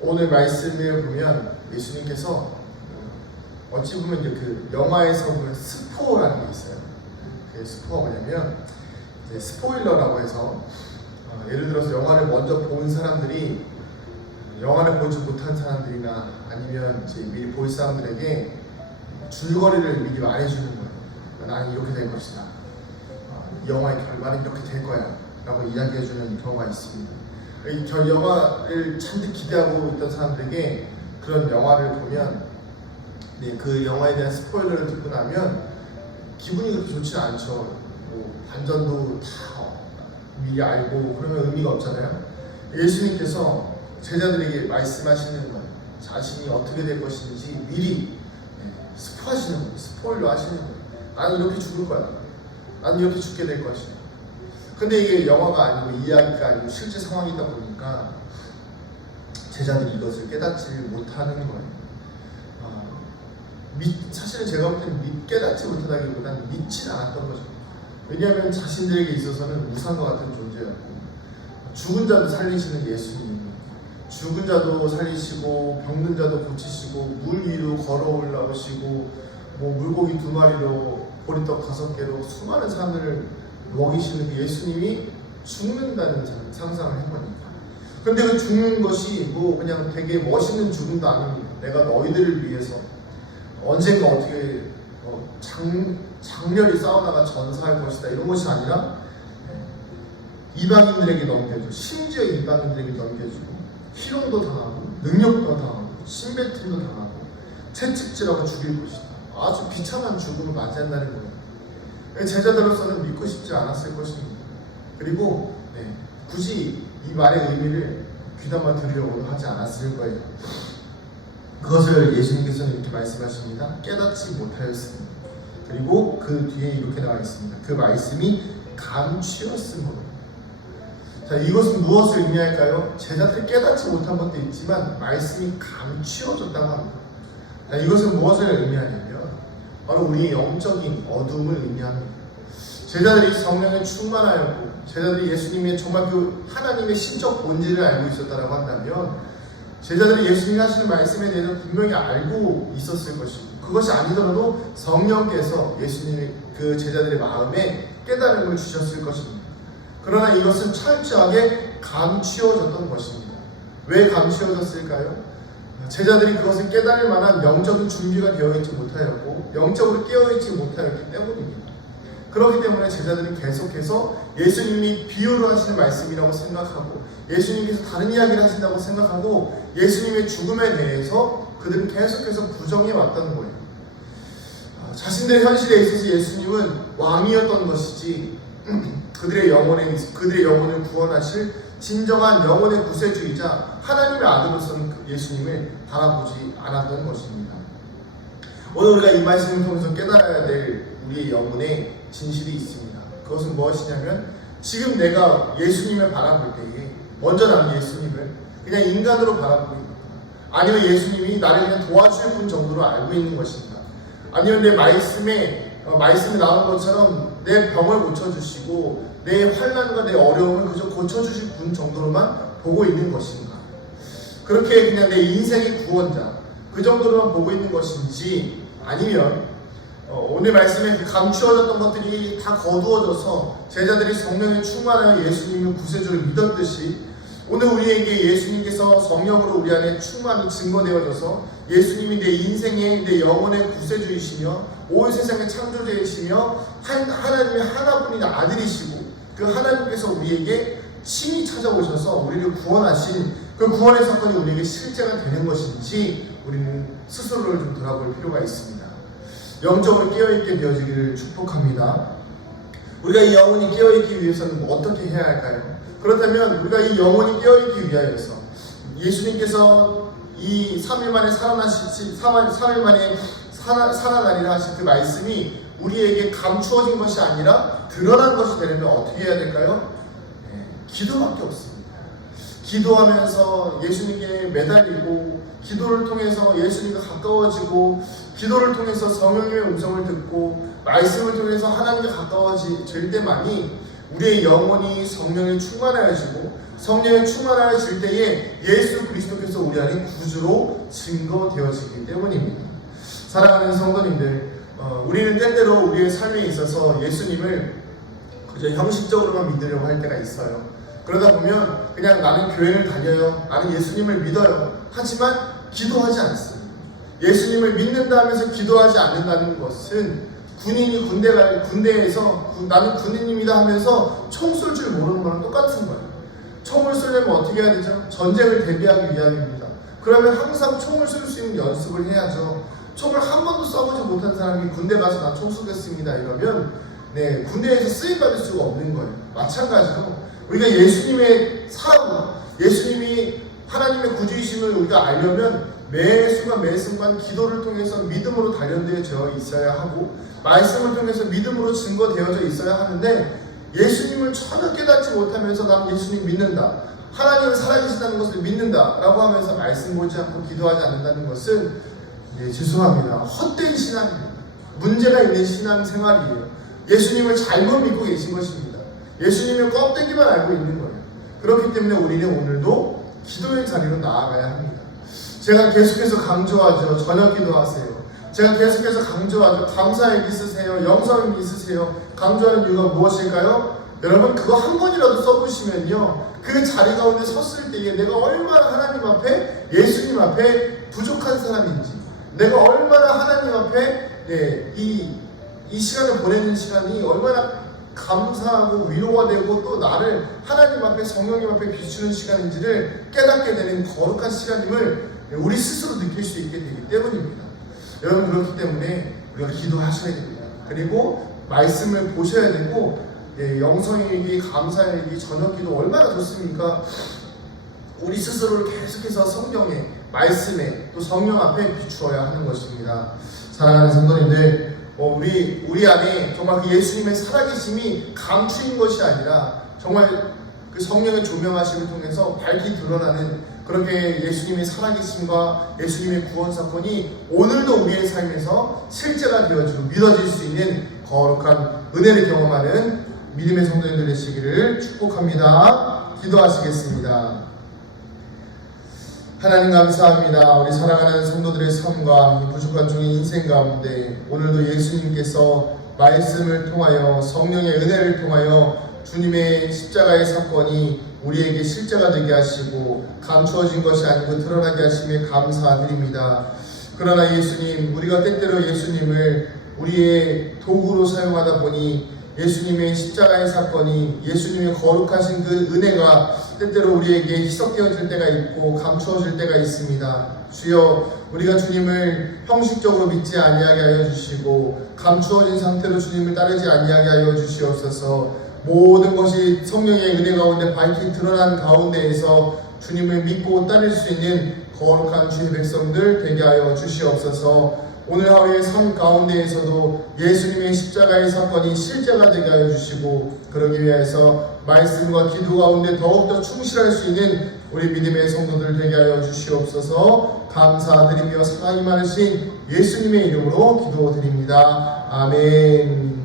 오늘 말씀을 보면 예수님께서 어찌 보면 이제 그 영화에서 보면 스포라는 게 있어요. 그 스포가 뭐냐면 이제 스포일러라고 해서 예를 들어서 영화를 먼저 본 사람들이 영화를 보지 못한 사람들이나 아니면 이제 미리 볼 사람들에게 줄거리를 미리 말해주는 거예요. 나는 이렇게 될 것이다. 이 영화의 결말은 이렇게 될 거야 라고 이야기해주는 경우가 있습니다. 이 영화를 잔뜩 기대하고 있던 사람들에게 그런 영화를 보면 그 영화에 대한 스포일러를 듣고 나면 기분이 그렇게 좋지 않죠. 뭐 반전도 다 미리 알고 그러면 의미가 없잖아요. 예수님께서 제자들에게 말씀하시는 것, 자신이 어떻게 될 것인지 미리 스포하시는 거예요. 스포일러 하시는 거예요. 나는 이렇게 죽을 거야. 나는 이렇게 죽게 될 것이야. 근데 이게 영화가 아니고 이야기가 아니고 실제 상황이다 보니까 제자들이 이것을 깨닫지 못하는 거예요. 사실은 제가 볼 때는 깨닫지 못하다기보다는 믿지 않았던 거죠. 왜냐하면 자신들에게 있어서는 우상과 같은 존재였고 죽은 자도 살리시는 예수님, 죽은 자도 살리시고 병든 자도 고치시고 물 위로 걸어 올라오시고 뭐 물고기 2마리로 보리떡 5개로 수많은 사람들을 먹이시는 그 예수님이 죽는다는 상상을 한 거니까. 근데 그 죽는 것이 뭐 그냥 되게 멋있는 죽음도 아닙니다. 내가 너희들을 위해서 언젠가 어떻게 장렬히 싸우다가 전사할 것이다 이런 것이 아니라 이방인들에게 넘겨주고 심지어 이방인들에게 넘겨주고 희롱도 당하고 능력도 당하고 신뱉음도 당하고 채찍질하고 죽일 것이다. 아주 비참한 죽음을 맞이한다는 거예요. 제자들로서는 믿고 싶지 않았을 것입니다. 그리고 굳이 이 말의 의미를 귀담아 들으려고도 하지 않았을 거예요. 그것을 예수님께서는 이렇게 말씀하십니다. 깨닫지 못하였습니다. 그리고 그 뒤에 이렇게 나와 있습니다. 그 말씀이 감추었으므로. 자, 이것은 무엇을 의미할까요? 제자들이 깨닫지 못한 것도 있지만 말씀이 감추어졌다고 합니다. 자, 이것은 무엇을 의미하냐면 바로 우리의 영적인 어둠을 의미합니다. 제자들이 성령에 충만하였고 제자들이 예수님의 정말 그 하나님의 신적 본질을 알고 있었다고 한다면 제자들이 예수님이 하시는 말씀에 대해서 분명히 알고 있었을 것이고 그것이 아니더라도 성령께서 예수님의 그 제자들의 마음에 깨달음을 주셨을 것입니다. 그러나 이것은 철저하게 감추어졌던 것입니다. 왜 감추어졌을까요? 제자들이 그것을 깨달을 만한 영적인 준비가 되어 있지 못하였고 영적으로 깨어 있지 못하였기 때문입니다. 그렇기 때문에 제자들은 계속해서 예수님이 비유로 하시는 말씀이라고 생각하고 예수님께서 다른 이야기를 하신다고 생각하고 예수님의 죽음에 대해서 그들은 계속해서 부정해 왔다는 거예요. 자신들의 현실에 있어서 예수님은 왕이었던 것이지 그들의 영혼을 구원하실 진정한 영혼의 구세주이자 하나님의 아들로서는 예수님을 바라보지 않았던 것입니다. 오늘 우리가 이 말씀을 통해서 깨달아야 될 우리의 영혼의 진실이 있습니다. 그것은 무엇이냐면 지금 내가 예수님을 바라볼 때에 먼저 나는 예수님을 그냥 인간으로 바라보고 있는가, 아니면 예수님이 나를 그냥 도와줄 분 정도로 알고 있는 것인가, 아니면 내 말씀에 나온 것처럼 내 병을 고쳐주시고 내 환난과 내 어려움을 그저 고쳐주실 분 정도로만 보고 있는 것인가, 그렇게 그냥 내 인생의 구원자 그 정도로만 보고 있는 것인지, 아니면 오늘 말씀에 감추어졌던 것들이 다 거두어져서 제자들이 성령에 충만하여 예수님을 구세주를 믿었듯이 오늘 우리에게 예수님께서 성령으로 우리 안에 충만히 증거되어져서 예수님이 내 인생의 내 영혼의 구세주이시며 온 세상의 창조주이시며 하나님의 하나뿐인 아들이시고 그 하나님께서 우리에게 친히 찾아오셔서 우리를 구원하신 그 구원의 사건이 우리에게 실제가 되는 것인지 우리는 스스로를 좀 돌아볼 필요가 있습니다. 영적으로 깨어있게 되어지기를 축복합니다. 우리가 이 영혼이 깨어있기 위해서는 어떻게 해야 할까요? 그렇다면 우리가 이 영혼이 깨어있기 위하여서 예수님께서 이 3일 만에 살아나리라 하신 그 말씀이 우리에게 감추어진 것이 아니라 드러난 것이 되려면 어떻게 해야 될까요? 기도밖에 없습니다. 기도하면서 예수님께 매달리고 기도를 통해서 예수님과 가까워지고 기도를 통해서 성령님의 음성을 듣고 말씀을 통해서 하나님과 가까워질 때만이 우리의 영혼이 성령에 충만하여지고 성령에 충만하여질 때에 예수 그리스도께서 우리 안에 구주로 증거되어지기 때문입니다. 사랑하는 성도님들, 우리는 때때로 우리의 삶에 있어서 예수님을 그저 형식적으로만 믿으려고 할 때가 있어요. 그러다 보면 그냥 나는 교회를 다녀요, 나는 예수님을 믿어요, 하지만 기도하지 않습니다. 예수님을 믿는다 하면서 기도하지 않는다는 것은 군인이 군대에서 나는 군인입니다 하면서 총 쏠 줄 모르는 거랑 똑같은 거예요. 총을 쏘려면 어떻게 해야 되죠? 전쟁을 대비하기 위함입니다. 그러면 항상 총을 쏠 수 있는 연습을 해야죠. 총을 한 번도 쏴보지 못한 사람이 군대 가서 나 총 쏘겠습니다 이러면 군대에서 쓰임받을 수가 없는 거예요. 마찬가지로 우리가 예수님의 사랑, 예수님이 하나님의 구주이심을 우리가 알려면 매 순간 기도를 통해서 믿음으로 단련되어 있어야 하고 말씀을 통해서 믿음으로 증거되어져 있어야 하는데, 예수님을 전혀 깨닫지 못하면서 나는 예수님 믿는다, 하나님은 살아계시다는 것을 믿는다 라고 하면서 말씀 보지 않고 기도하지 않는다는 것은 죄송합니다, 헛된 신앙입니다. 문제가 있는 신앙생활이에요. 예수님을 잘못 믿고 계신 것입니다. 예수님의 껍데기만 알고 있는 거예요. 그렇기 때문에 우리는 오늘도 기도의 자리로 나아가야 합니다. 제가 계속해서 강조하죠. 저녁 기도하세요. 제가 계속해서 강조하죠. 감사일기 쓰세요. 영성일기 쓰세요. 강조하는 이유가 무엇일까요? 여러분, 그거 한 번이라도 써보시면요, 그 자리 가운데 섰을 때에 내가 얼마나 하나님 앞에, 예수님 앞에 부족한 사람인지, 내가 얼마나 하나님 앞에 이 시간을 보내는 시간이 얼마나 감사하고 위로가 되고 또 나를 하나님 앞에, 성령님 앞에 비추는 시간인지를 깨닫게 되는 거룩한 시간임을 우리 스스로 느낄 수 있게 되기 때문입니다. 여러분, 그렇기 때문에 우리가 기도하셔야 됩니다. 그리고 말씀을 보셔야 되고, 영성일기, 감사일기, 저녁기도 얼마나 좋습니까? 우리 스스로를 계속해서 성경에, 말씀에, 또 성령 앞에 비추어야 하는 것입니다. 사랑하는 성도님들, 우리 안에 정말 그 예수님의 살아계심이 감추인 것이 아니라 정말 그 성령의 조명하심을 통해서 밝히 드러나는, 그렇게 예수님의 살아계심과 예수님의 구원 사건이 오늘도 우리의 삶에서 실제가 되어지고 믿어질 수 있는 거룩한 은혜를 경험하는 믿음의 성도님들 되시기를 축복합니다. 기도하시겠습니다. 하나님 감사합니다. 우리 사랑하는 성도들의 삶과 이 부족한 종의 인생 가운데 오늘도 예수님께서 말씀을 통하여, 성령의 은혜를 통하여 주님의 십자가의 사건이 우리에게 실제가 되게 하시고 감추어진 것이 아니고 드러나게 하심에 감사드립니다. 그러나 예수님, 우리가 때때로 예수님을 우리의 도구로 사용하다 보니 예수님의 십자가의 사건이, 예수님의 거룩하신 그 은혜가 때때로 우리에게 희석되어질 때가 있고 감추어질 때가 있습니다. 주여, 우리가 주님을 형식적으로 믿지 아니하게 하여 주시고 감추어진 상태로 주님을 따르지 아니하게 하여 주시옵소서. 모든 것이 성령의 은혜 가운데 밝히 드러난 가운데에서 주님을 믿고 따를 수 있는 거룩한 주의 백성들 되게 하여 주시옵소서. 오늘 하루의 삶 가운데에서도 예수님의 십자가의 사건이 실제가 되게 하여 주시고, 그러기 위해서 말씀과 기도 가운데 더욱더 충실할 수 있는 우리 믿음의 성도들 되게 하여 주시옵소서. 감사드리며 사랑이 많으신 예수님의 이름으로 기도드립니다. 아멘.